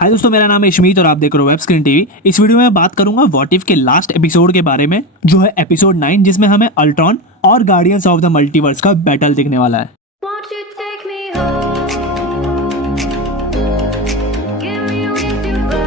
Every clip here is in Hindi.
हाय दोस्तों, मेरा नाम है इशमीत और आप देख रहे हो वेब स्क्रीन टीवी। इस वीडियो में मैं बात करूंगा व्हाट इफ के लास्ट एपिसोड के बारे में, जो है एपिसोड 9, जिसमें हमें अल्ट्रॉन और गार्डियंस ऑफ द मल्टीवर्स का बैटल दिखने वाला है। Won't you take me home? Give me wings to fly.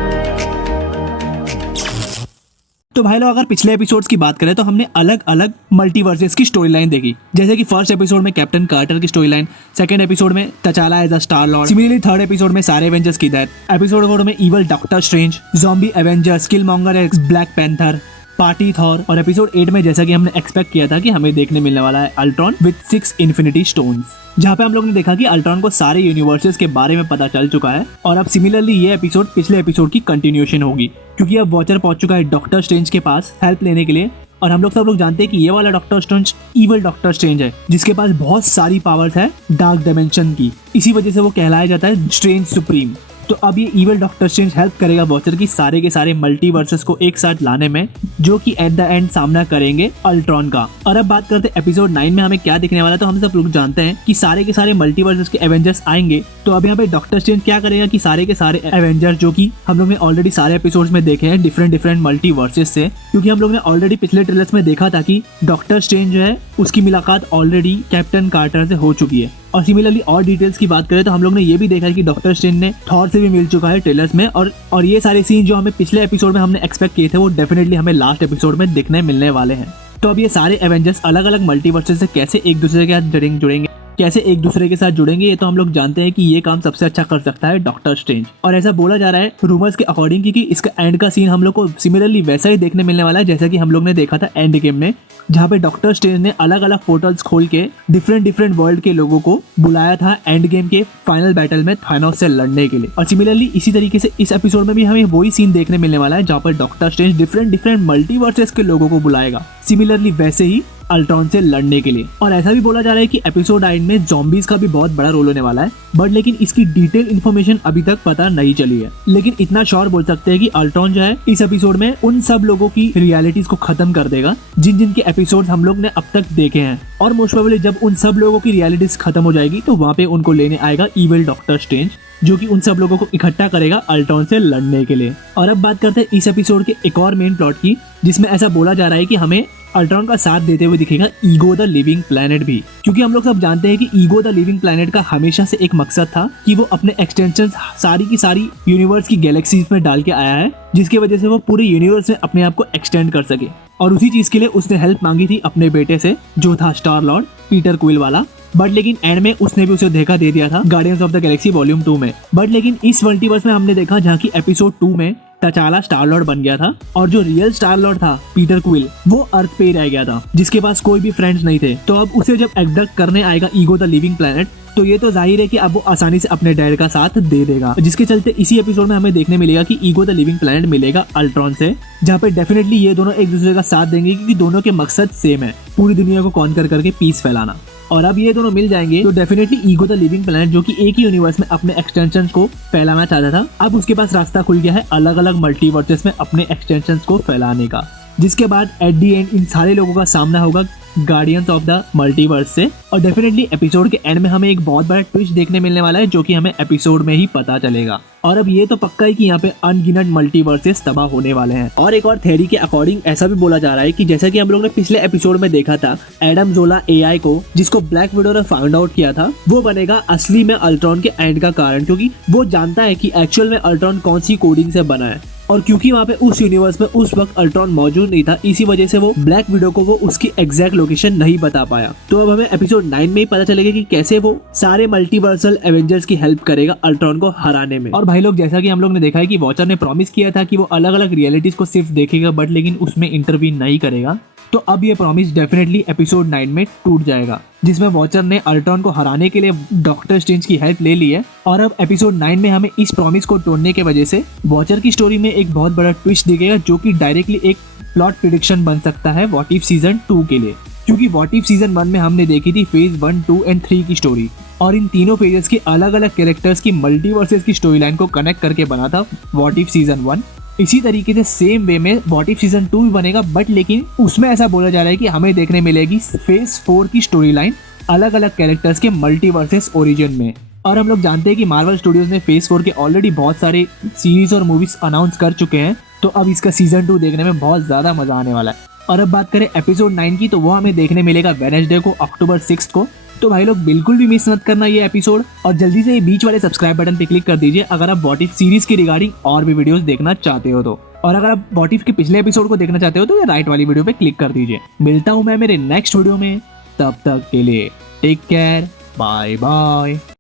तो भाई लोग, अगर पिछले एपिसोड्स की बात करें तो हमने अलग अलग मल्टीवर्सेस की स्टोरी लाइन देखी। जैसे कि फर्स्ट एपिसोड में कैप्टन कार्टर की स्टोरी लाइन, सेकंड एपिसोड में T'Challa as a Star Lord, similarly third episode में सारे एवेंजर्स की डेथ, एपिसोड 4 में evil Doctor Strange, zombie Avengers, Killmonger ex Black Panther, party Thor, और एपिसोड 8 में जैसा कि हमने एक्सपेक्ट किया था कि हमें देखने मिलने वाला है अल्ट्रॉन विद 6 इन्फिनिटी स्टोन्स, जहाँ पे हम लोग ने देखा कि अल्ट्रॉन को सारे यूनिवर्सेस के बारे में पता चल चुका है। और अब सिमिलरली ये एपिसोड पिछले एपिसोड की कंटिन्यूएशन होगी, क्योंकि अब वॉचर पहुंच चुका है डॉक्टर स्ट्रेंज के पास हेल्प लेने के लिए। और हम लोग सब लोग जानते हैं कि ये वाला doctor strange evil Doctor strange है, जिसके पास बहुत सारी पावर्स है डार्क डायमेंशन की। इसी वजह से वो कहलाया जाता है स्ट्रेंज सुप्रीम। तो अब ये इवल डॉक्टर स्ट्रेंज हेल्प करेगा वॉचर की सारे के सारे मल्टीवर्सेस को एक साथ लाने में, जो कि एट द एंड सामना करेंगे अल्ट्रॉन का। और अब बात करते हैं एपिसोड 9 में हमें क्या दिखने वाला है। तो हम सब लोग जानते हैं कि सारे के सारे मल्टीवर्सेस के एवेंजर्स आएंगे। तो अब यहाँ पे डॉक्टर स्ट्रेंज क्या करेगा कि सारे के सारे एवेंजर्स, जो कि हम लोग ने ऑलरेडी सारे एपिसोड्स में देखे हैं डिफरेंट मल्टीवर्सेस से, क्योंकि हम लोग ने ऑलरेडी पिछले ट्रेलर्स में देखा था कि डॉक्टर स्ट्रेंज जो है उसकी मुलाकात ऑलरेडी कैप्टन कार्टर से हो चुकी है। और सिमिलरली और डिटेल्स की बात करें तो हम लोग ने ये भी देखा है कि डॉक्टर स्ट्रेंज ने थॉर से भी मिल चुका है ट्रेलर्स में। और ये सारे सीन जो हमें पिछले एपिसोड में हमने एक्सपेक्ट किए थे, वो डेफिनेटली हमें लास्ट एपिसोड में दिखने मिलने वाले हैं। तो अब ये सारे एवेंजर्स अलग अलग मल्टीवर्सेस से कैसे एक दूसरे के साथ जुड़ेंगे, कैसे एक दूसरे के साथ जुड़ेंगे, ये तो हम लोग जानते हैं कि ये काम सबसे अच्छा कर सकता है डॉक्टर स्ट्रेंज। और ऐसा बोला जा रहा है रूमर्स के अकॉर्डिंग कि इसका एंड का सीन हम लोग को सिमिलरली वैसा ही देखने मिलने वाला है जैसा कि हम लोग ने देखा था एंड गेम में, जहाँ पे डॉक्टर स्ट्रेंज ने अलग अलग पोर्टल्स खोल के डिफरेंट वर्ल्ड के लोगों को बुलाया था एंड गेम के फाइनल बैटल में थानोस से लड़ने के लिए। और सिमिलरली इसी तरीके से इस एपिसोड में भी हमें वही सीन देखने मिलने वाला है, जहाँ पर डॉक्टर स्ट्रेंज डिफरेंट मल्टीवर्सेस के लोगों को बुलाएगा सिमिलरली वैसे ही अल्ट्रॉन से लड़ने के लिए। और ऐसा भी बोला जा रहा है कि एपिसोड 9 में ज़ॉम्बीज का भी बहुत बड़ा रोल होने वाला है, बट लेकिन इसकी डिटेल इन्फॉर्मेशन अभी तक पता नहीं चली है। लेकिन इतना श्योर बोल सकते हैं कि अल्ट्रॉन जो है इस एपिसोड में उन सब लोगों की रियलिटीज को खत्म कर देगा जिन के एपिसोड हम लोग ने अब तक देखे हैं। और मोस्ट प्रोबेबली जब उन सब लोगों की रियलिटीज खत्म हो जाएगी तो वहाँ पे उनको लेने आएगा इविल डॉक्टर स्ट्रेंज, जो कि उन सब लोगों को इकट्ठा करेगा अल्ट्रॉन से लड़ने के लिए। और अब बात करते हैं इस एपिसोड के एक और मेन प्लॉट की, जिसमें ऐसा बोला जा रहा है कि हमें अल्ट्रॉन का साथ देते हुए दिखेगा ईगो द लिविंग प्लैनेट भी, क्योंकि हम लोग सब जानते हैं कि ईगो द लिविंग प्लैनेट का हमेशा से एक मकसद था कि वो अपने एक्सटेंशंस सारी की सारी यूनिवर्स की गैलेक्सीज में डाल के आया है, जिसकी वजह से वो पूरे यूनिवर्स में अपने आप को एक्सटेंड कर सके। और उसी चीज के लिए उसने हेल्प मांगी थी अपने बेटे से, जो था स्टार लॉर्ड पीटर क्विल वाला। बट लेकिन एंड में उसने भी उसे धोखा दे दिया था guardians of the Galaxy volume 2 में। बट लेकिन इस मल्टीवर्स में हमने देखा जहाँ की एपिसोड 2 में तचाला स्टार लॉर्ड बन गया था, और जो रियल स्टार लॉर्ड था पीटर क्विल, वो अर्थ पे ही रह गया था, जिसके पास कोई भी फ्रेंड्स नहीं थे। तो अब उसे जब एब्डक्ट करने आएगा ईगो द लिविंग प्लैनेट, तो ये तो जाहिर है कि अब वो आसानी से अपने डैड का साथ दे देगा, जिसके चलते इसी एपिसोड में हमें देखने मिलेगा कि ईगो द लिविंग प्लैनेट मिलेगा अल्ट्रॉन से, जहाँ पे डेफिनेटली ये दोनों एक दूसरे का साथ देंगे, क्योंकि दोनों के मकसद सेम है, पूरी दुनिया को कॉन्कर करके पीस फैलाना। और अब ये दोनों मिल जाएंगे तो definitely ego the living planet, जो कि एक ही यूनिवर्स में अपने एक्सटेंशंस को फैलाना चाहता था, अब उसके पास रास्ता खुल गया है अलग अलग मल्टीवर्सेस में अपने एक्सटेंशंस को फैलाने का। जिसके बाद एट दी एंड इन सारे लोगों का सामना होगा गार्डियंस ऑफ द मल्टीवर्स से। और डेफिनेटली एपिसोड के एंड में हमें एक बहुत बड़ा ट्विस्ट देखने मिलने वाला है, जो कि हमें एपिसोड में ही पता चलेगा। और अब ये तो पक्का है कि यहाँ पे अनगिनत मल्टीवर्सेस तबाह होने वाले हैं। और एक और थ्योरी के अकॉर्डिंग ऐसा भी बोला जा रहा है कि जैसा कि हम लोग ने पिछले एपिसोड में देखा था, एडम जोला एआई को, जिसको ब्लैक विडो ने फाइंड आउट किया था, वो बनेगा असली में अल्ट्रॉन के एंड का कारण, क्योंकि वो जानता है कि एक्चुअल में अल्ट्रॉन कौन सी कोडिंग से बना है। और क्योंकि वहाँ पे उस यूनिवर्स में उस वक्त अल्ट्रॉन मौजूद नहीं था, इसी वजह से वो ब्लैक विडो को वो उसकी एग्जैक्ट लोकेशन नहीं बता पाया। तो अब हमें एपिसोड 9 में ही पता चलेगा कि कैसे वो सारे मल्टीवर्सल एवेंजर्स की हेल्प करेगा अल्ट्रॉन को हराने में। और भाई लोग, जैसा कि हम लोग ने देखा है कि वॉचर ने प्रॉमिस किया था कि वो अलग अलग रियलिटीज को सिर्फ देखेगा, बट लेकिन उसमें इंटरवीन नहीं करेगा। तो अब ये प्रॉमिस डेफिनेटली एपिसोड 9 में टूट जाएगा, जिसमें वॉचर ने अल्ट्रॉन को हराने के लिए डॉक्टर स्ट्रेंज की हेल्प ले ली है। और अब एपिसोड 9 में हमें इस प्रॉमिस को तोड़ने की वजह से वॉचर की स्टोरी में एक बहुत बड़ा ट्विस्ट दिखेगा, जो कि डायरेक्टली एक प्लॉट प्रिडिक्शन बन सकता है व्हाट इफ सीजन 2 के लिए। क्योंकि व्हाट इफ सीजन 1 में हमने देखी थी फेज 1, 2 एंड 3 की स्टोरी, और इन तीनों फेजेस के अलग अलग कैरेक्टर्स की मल्टीवर्सेस की स्टोरी लाइन को कनेक्ट करके बना था व्हाट इफ सीजन 1। इसी तरीके से सेम वे में व्हाट इफ सीजन 2 भी बनेगा, बट लेकिन उसमें ऐसा बोला जा रहा है कि हमें देखने मिलेगी फेज 4 की स्टोरी लाइन अलग अलग कैरेक्टर्स के मल्टीवर्सेस ओरिजिन में। और हम लोग जानते हैं कि मार्वल स्टूडियोज ने फेज 4 के ऑलरेडी बहुत सारे सीरीज और मूवीज अनाउंस कर चुके हैं, तो अब इसका सीजन 2 देखने में बहुत ज्यादा मजा आने वाला है। और अब बात करें एपिसोड 9 की, तो वो हमें देखने मिलेगा वेडनेसडे को, अक्टूबर 6 को। तो भाई लोग बिल्कुल भी मिस मत करना ये एपिसोड, और जल्दी से ये बीच वाले सब्सक्राइब बटन पे क्लिक कर दीजिए अगर आप व्हाट इफ सीरीज की रिगार्डिंग और भी वीडियोस देखना चाहते हो तो। और अगर आप व्हाट इफ के पिछले एपिसोड को देखना चाहते हो तो ये राइट वाली वीडियो पे क्लिक कर दीजिए। मिलता हूँ मैं मेरे नेक्स्ट वीडियो में, तब तक के लिए टेक केयर, बाय बाय।